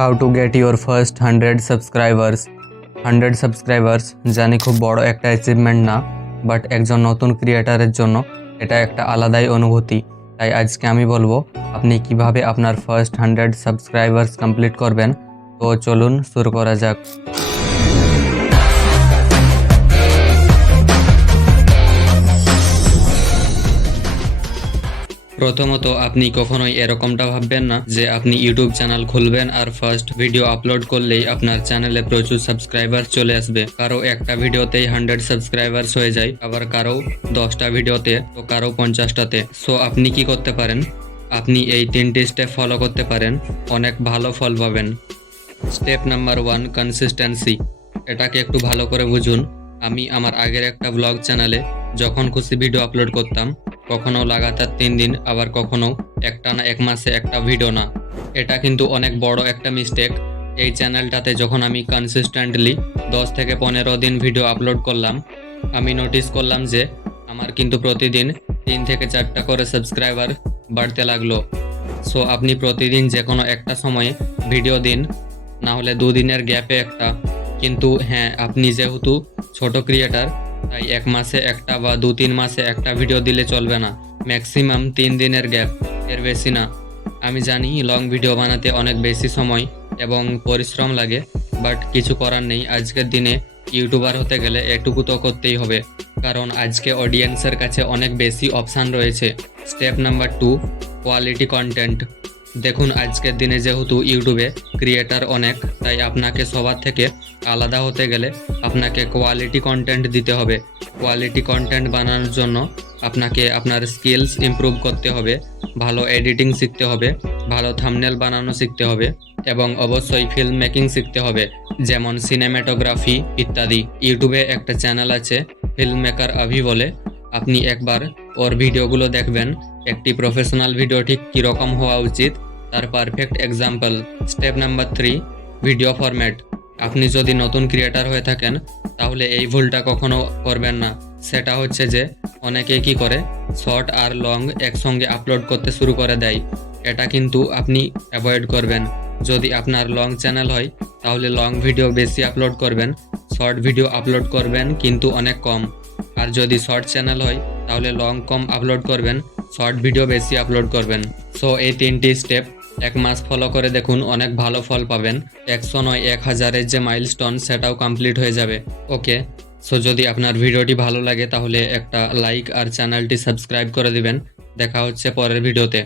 How to get your first hundred subscribers hundred subscribers জানি খুব বড় একটা অ্যাচিভমেন্ট না বাট একজন নতুন ক্রিয়েটারের জন্য এটা একটা আলাদাই অনুভূতি। তাই আজকে আমি বলব, আপনি কীভাবে আপনার ফার্স্ট হান্ড্রেড সাবস্ক্রাইবার্স কমপ্লিট করবেন? তো চলুন শুরু করা যাক। প্রথমত আপনি কখনোই এরকমটা ভাববেন না যে আপনি ইউটিউব চ্যানেল খুলবেন আর ফার্স্ট ভিডিও আপলোড করলেই আপনার চ্যানেলে প্রচুর সাবস্ক্রাইবার চলে আসবে। কারও একটা ভিডিওতেই হান্ড্রেড সাবস্ক্রাইবার্স হয়ে যায়, আবার কারও দশটা ভিডিওতে তো কারও পঞ্চাশটাতে। সো আপনি কি করতে পারেন? আপনি এই তিনটি স্টেপ ফলো করতে পারেন। অনেক ভালো ফল পাবেন। স্টেপ নাম্বার ওয়ান কনসিস্টেন্সি এটাকে একটু ভালো করে বুঝুন। আমি আমার আগের একটা ব্লগ চ্যানেলে যখন খুশি ভিডিও আপলোড করতাম, কখনো লাগাতার তিন দিন, আবার কখনো একটা না এক মাসে একটা ভিডিও না। এটা কিন্তু অনেক বড় একটা মিস্টেক এই চ্যানেলটাতে যখন আমি কনসিস্টেন্টলি দশ থেকে পনেরো দিন ভিডিও আপলোড করলাম, আমি নোটিস করলাম যে আমার কিন্তু প্রতিদিন তিন থেকে চারটা করে সাবস্ক্রাইবার বাড়তে লাগল। সো আপনি প্রতিদিন যে কোনো একটা সময়ে ভিডিও দিন না হলে দুদিনের গ্যাপে একটা। কিন্তু হ্যাঁ আপনি যেহেতু ছোট ক্রিয়েটার তাই এক মাসে একটা বা দু তিন মাসে একটা ভিডিও দিলে চলবে না। ম্যাক্সিমাম তিন দিনের গ্যাপ এর বেশি না। আমি জানি লং ভিডিও বানাতে অনেক বেশি সময় এবং পরিশ্রম লাগে বাট কিছু করার নেই। আজকের দিনে ইউটিউবার হতে গেলে এটুকু তো করতেই হবে, কারণ আজকে অডিয়েন্সের কাছে অনেক বেশি অপশান রয়েছে। Step number two quality content দেখুন, আজকের দিনে যেহেতু ইউটিউবে ক্রিয়েটার অনেক, তাই আপনাকে সবার থেকে আলাদা হতে গেলে আপনাকে কোয়ালিটি কন্টেন্ট দিতে হবে। কোয়ালিটি কন্টেন্ট বানানোর জন্য আপনাকে আপনার স্কিলস ইমপ্রুভ করতে হবে, ভালো এডিটিং শিখতে হবে, ভালো থামনেল বানানো শিখতে হবে, এবং অবশ্যই ফিল্ম মেকিং শিখতে হবে, যেমন সিনেমাটোগ্রাফি ইত্যাদি। ইউটিউবে একটা চ্যানেল আছে ফিল্ম মেকার আভি বলে। আপনি একবার ওর ভিডিওগুলো দেখবেন, একটি প্রফেশনাল ভিডিও ঠিক কীরকম হওয়া উচিত তার perfect example step number three video format আপনি যদি নতুন ক্রিয়েটার হয়ে থাকেন, তাহলে এই ভুলটা কখনো করবেন না। সেটা হচ্ছে যে, অনেকে কি করে শর্ট আর লং একসঙ্গে আপলোড করতে শুরু করে দেয়। এটা কিন্তু আপনি অ্যাভয়েড করবেন। যদি আপনার লং চ্যানেল হয়, তাহলে লং ভিডিও বেশি আপলোড করবেন শর্ট ভিডিও আপলোড করবেন কিন্তু অনেক কম। আর যদি শর্ট চ্যানেল হয়, তাহলে লং কম আপলোড করবেন শর্ট ভিডিও বেশি আপলোড করবেন। সো এই তিনটি স্টেপ এক মাস ফলো করে দেখুন, অনেক ভালো ফল পাবেন। একশো নয়, এক হাজারের যে মাইলস্টোন সেটাও কমপ্লিট হয়ে যাবে। ওকে সো যদি আপনার ভিডিওটি ভালো লাগে, তাহলে একটা লাইক আর চ্যানেলটি সাবস্ক্রাইব করে দিবেন। দেখা হচ্ছে পরের ভিডিওতে